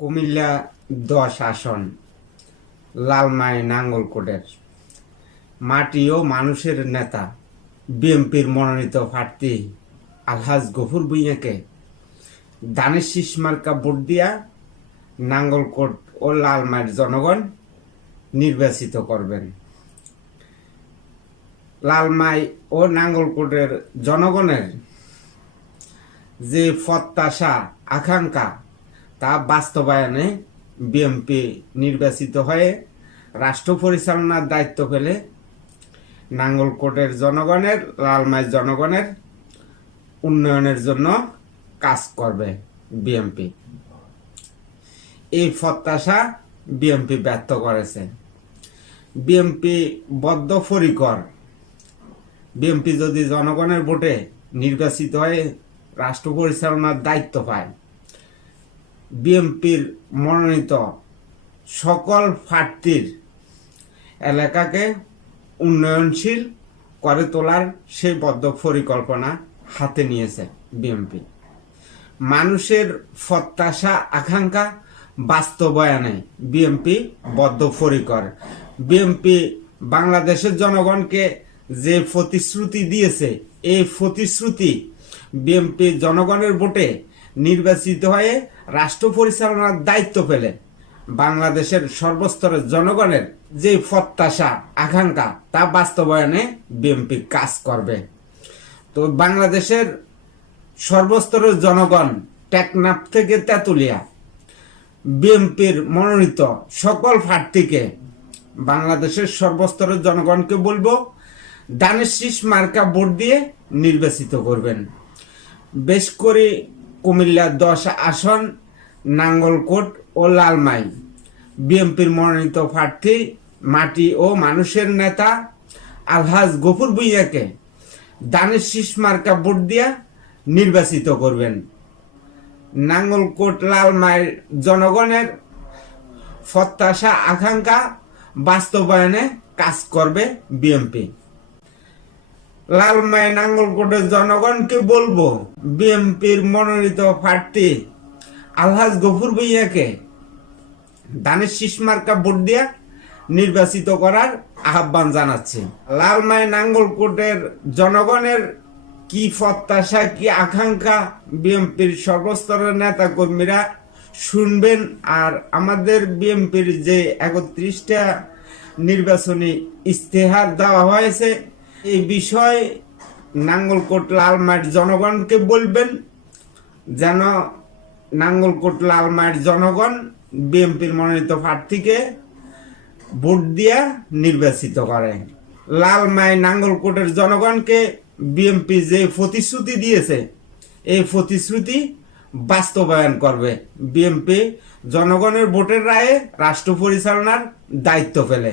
কুমিল্লা 10 আসন লালমাই নাঙ্গলকোটের মাটি ও মানুষের নেতা বিএনপির মনোনীত প্রার্থী আলহাজ গফুর ভূঁইয়াকে দানের শীষ মার্কা ভোট দিয়া নাঙ্গলকোট ও লালমাইয়ের জনগণ নির্বাচিত করবেন। লালমাই ও নাঙ্গলকোটের জনগণের যে প্রত্যাশা আকাঙ্ক্ষা তা বাস্তবায়নে বিএনপি নির্বাচিত হয়ে রাষ্ট্র পরিচালনার দায়িত্ব পেলে নাঙ্গলকোটের জনগণের লালমাই জনগণের উন্নয়নের জন্য কাজ করবে বিএনপি। এই প্রত্যাশা বিএনপি ব্যর্থ করেছে। বিএনপি বদ্ধপরিকর। বিএনপি যদি জনগণের ভোটে নির্বাচিত হয়ে রাষ্ট্র পরিচালনার দায়িত্ব পায়, বিএনপির মনোনীত সকল প্রার্থীর এলাকাকে উন্নয়নশীল করে তোলার সেই বদ্ধ পরিকল্পনা হাতে নিয়েছে বিএনপি। মানুষের প্রত্যাশা আকাঙ্ক্ষা বাস্তবায়নে বিএনপি বদ্ধপরিকর। বিএনপি বাংলাদেশের জনগণকে যে প্রতিশ্রুতি দিয়েছে, এই প্রতিশ্রুতি বিএনপি জনগণের ভোটে নির্বাচিত হয়ে রাষ্ট্র পরিচালনার দায়িত্ব পেলে বাংলাদেশের সর্বস্তরের জনগণের যে প্রত্যাশা আকাঙ্ক্ষা তা বাস্তবায়নে বিএনপি কাজ করবে। তো বাংলাদেশের সর্বস্তরের জনগণ টেকনাফ থেকে তেঁতুলিয়া বিএনপির মনোনীত সকল প্রার্থীকে বাংলাদেশের সর্বস্তরের জনগণকে বলবো দানের শীষ মার্কা ভোট দিয়ে নির্বাচিত করবেন। বেশ করে কুমিল্লা 10 আসন নাঙ্গলকোট ও লালমাই বিএনপির মনোনীত প্রার্থী মাটি ও মানুষের নেতা আলহাজ গফুর ভূঁইয়াকে দানের শীষ মার্কা ভোট দিয়া নির্বাচিত করবেন। নাঙ্গলকোট লালমাইয়ের জনগণের প্রত্যাশা আকাঙ্ক্ষা বাস্তবায়নে কাজ করবে বিএনপি। লালমাই নাঙ্গলকোটের জনগণকে বলবো বিএনপির মনোনীত প্রার্থী আলহাজ গফুর ভূঁইয়াকে দানের শীষ মার্কা ভোট দিয়া নির্বাচিত করার আহ্বান জানাচ্ছি। লালমাই নাঙ্গলকোটের জনগণের কি প্রত্যাশা কি আকাঙ্ক্ষা বিএনপির সর্বস্তরের নেতা কর্মীরা শুনবেন। আর আমাদের বিএনপির যে 31টা নির্বাচনী ইস্তেহার দেওয়া হয়েছে, এই বিষয়ে নাঙ্গলকোট লালমাইয়ের জনগণকে বলবেন যেন নাঙ্গলকোট লালমাইয়ের জনগণ বিএনপির মনোনীত প্রার্থীকে ভোট দিয়া নির্বাচিত করে। লালমাই নাঙ্গলকোটের জনগণকে বিএনপি যে প্রতিশ্রুতি দিয়েছে, এই প্রতিশ্রুতি বাস্তবায়ন করবে বিএনপি জনগণের ভোটের রায়ে রাষ্ট্র পরিচালনার দায়িত্ব পেলে।